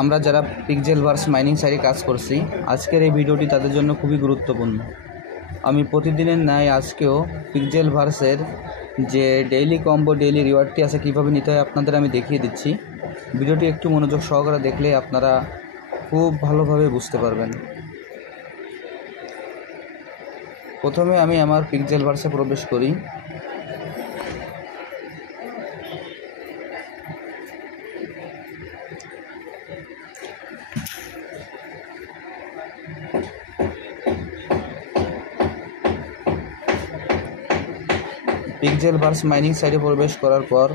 আমরা যারা পিক্সেলভার্স মাইনিং সাইটে কাজ করছি, আজকের এই ভিডিওটি তাদের জন্য খুবই গুরুত্বপূর্ণ। আমি প্রতিদিনের ন্যায় আজকেও পিক্সেলভার্সের যে ডেইলি কম্বো ডেইলি রিওয়ার্ডটি আছে কীভাবে নিতে হয় আপনাদের আমি দেখিয়ে দিচ্ছি। ভিডিওটি একটু মনোযোগ সহকারে দেখলে আপনারা খুব ভালোভাবে বুঝতে পারবেন। প্রথমে আমি আমার পিক্সেলভার্সে প্রবেশ করি। পিক্সেলভার্স মাইনিং সাইটে প্রবেশ করার পর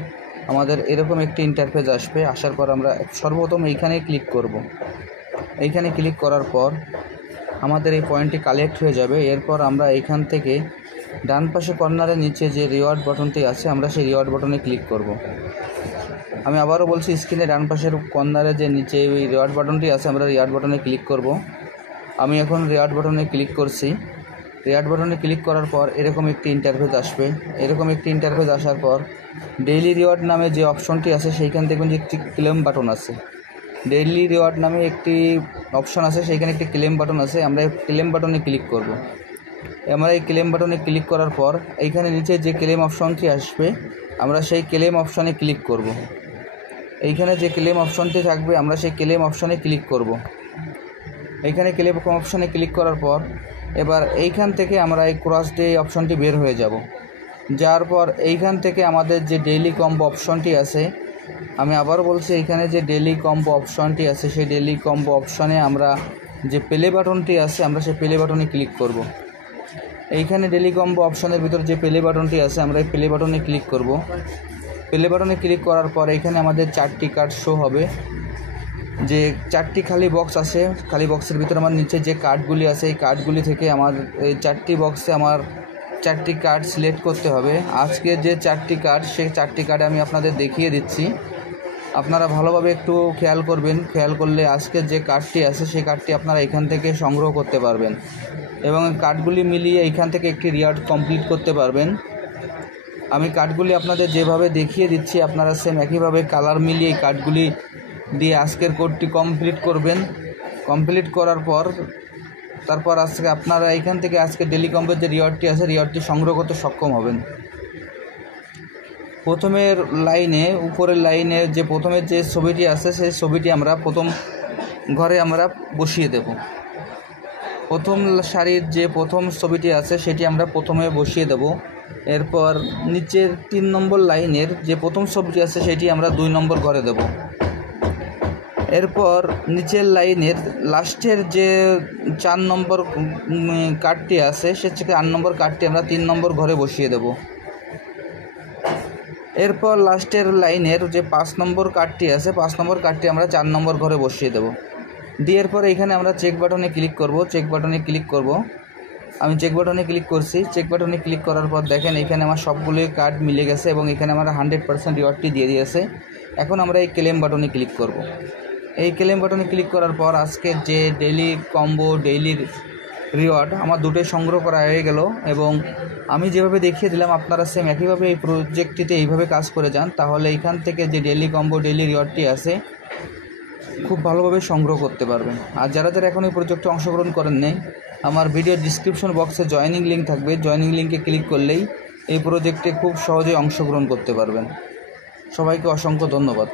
আমাদের এরকম একটি ইন্টারফেস আসবে। আসার পর আমরা সর্বপ্রথম এইখানে ক্লিক করব। এইখানে ক্লিক করার পর আমাদের এই পয়েন্টটি কালেক্ট হয়ে যাবে। এরপর আমরা এইখান থেকে ডান পাশে কর্নারের নিচে যে রিওয়ার্ড বাটনটি আছে আমরা সেই রিওয়ার্ড বাটনে ক্লিক করব। আমি আবারও বলছি, স্ক্রিনে ডান পাশের কর্নারে যে নিচে ওই রিওয়ার্ড বাটনটি আছে আমরা রিওয়ার্ড বাটনে ক্লিক করব। আমি এখন রিওয়ার্ড বাটনে ক্লিক করছি। রিওয়ার্ড বাটনে ক্লিক করার পর এরকম একটি ইন্টারফেস আসবে। এরকম একটি ইন্টারফেস আসার পর ডেইলি রিওয়ার্ড নামে যে অপশনটি আছে সেইখান দেখবেন যে একটি ক্লেম বাটন আছে। ডেইলি রিওয়ার্ড নামে একটি অপশন আছে, সেইখানে একটি ক্লেম বাটন আছে। আমরা এই ক্লেম বাটনে ক্লিক করব। আমরা এই ক্লেম বাটনে ক্লিক করার পর এইখানে নিচে যে ক্লেম অপশনটি আসবে আমরা সেই ক্লেম অপশনে ক্লিক করব। এইখানে যে ক্লেম অপশনটি থাকবে আমরা সেই ক্লেম অপশনে ক্লিক করব। এইখানে ক্লেম অপশনে ক্লিক করার পর এবার এইখান থেকে আমরা এই ক্রস দিয়ে অপশনটি বের হয়ে যাব। যাওয়ার পর এইখান থেকে আমাদের যে ডেইলি কম্বো অপশনটি আছে, আমি আবার বলছি, এইখানে যে ডেইলি কম্বো অপশনটি আছে সেই ডেইলি কম্বো অপশনে আমরা যে প্লে বাটনটি আছে আমরা সেই প্লে বাটনে ক্লিক করব। এইখানে ডেইলি কম্বো অপশনের ভিতর যে প্লে বাটনটি আছে আমরা এই প্লে বাটনে ক্লিক করব। প্লে বাটনে ক্লিক করার পর এখানে আমাদের 4টি কার্ড শো হবে। যে 4টি খালি বক্স আছে, খালি বক্সের ভিতরে আমার নিচে যে কার্ডগুলি আছে এই কার্ডগুলি থেকে আমার এই 4টি বক্সে আমার 4টি কার্ড সিলেক্ট করতে হবে। আজকে যে 4টি কার্ড সেই 4টি কার্ডে আমি আপনাদের দেখিয়ে দিচ্ছি, আপনারা ভালোভাবে একটু খেয়াল করবেন। খেয়াল করলে আজকের যে কার্ডটি আছে সেই কার্ডটি আপনারা এখান থেকে সংগ্রহ করতে পারবেন এবং কার্ডগুলি মিলিয়ে এইখান থেকে একটি রিওয়ার্ড কমপ্লিট করতে পারবেন। আমি কার্ডগুলি আপনাদের যেভাবে দেখিয়ে দিচ্ছি আপনারা সেম একইভাবে কালার মিলিয়ে কার্ডগুলি দিয়ে আজকের কোডটি কমপ্লিট করবেন। কমপ্লিট করার পর তারপর আজকে আপনারা এইখান থেকে আজকে ডেইলি কম্বোর যে রিওয়ার্ডটি আছে রিওয়ার্ডটি সংগ্রহ করতে সক্ষম হবেন। প্রথমের লাইনে, উপরের লাইনে যে প্রথমের যে ছবিটি আছে সেই ছবিটি আমরা প্রথম ঘরে আমরা বসিয়ে দেব। প্রথম সারির যে প্রথম ছবিটি আছে সেটি আমরা প্রথমে বসিয়ে দেব। এরপর নিচের 3 নম্বর লাইনের যে প্রথম ছবিটি আছে সেটি আমরা 2 নম্বর ঘরে দেব। এরপর নিচের লাইনের লাস্টের যে 4 নম্বর কার্ডটি আছে সে 4 নম্বর কার্ডটি আমরা 3 নম্বর ঘরে বসিয়ে দেব। এরপর লাস্টের লাইনের যে 5 নম্বর কার্ডটি আছে 5 নম্বর কার্ডটি আমরা 4 নম্বর ঘরে বসিয়ে দেব। দিয়ে এরপর এখানে আমরা চেক বাটনে ক্লিক করব। চেক বাটনে ক্লিক করব, আমি চেক বাটনে ক্লিক করছি। চেক বাটনে ক্লিক করার পর দেখেন এখানে আমার সবগুলোই কার্ড মিলে গেছে এবং এখানে আমরা 100% রিওয়ার্ডটি দিয়ে দিয়েছে। এখন আমরা এই ক্লেম বাটনে ক্লিক করব। এই ক্লেম বাটনে ক্লিক করার পর আজকের যে ডেইলি কম্বো ডেইলি রিওয়ার্ড আমার দুটোই সংগ্রহ করা হয়ে গেল এবং আমি যেভাবে দেখিয়ে দিলাম আপনারা সেম একইভাবে এই প্রজেক্টটিতে এইভাবে কাজ করে যান, তাহলে এইখান থেকে যে ডেইলি কম্বো ডেইলি রিওয়ার্ডটি আছে খুব ভালোভাবে সংগ্রহ করতে পারবেন। আর যারা এখন এই প্রজেক্টে অংশগ্রহণ করেন নাই, আমার ভিডিও ডিসক্রিপশন বক্সে জয়েনিং লিঙ্ক থাকবে। জয়েনিং লিঙ্কে ক্লিক করলেই এই প্রজেক্টে খুব সহজেই অংশগ্রহণ করতে পারবেন। সবাইকে অসংখ্য ধন্যবাদ।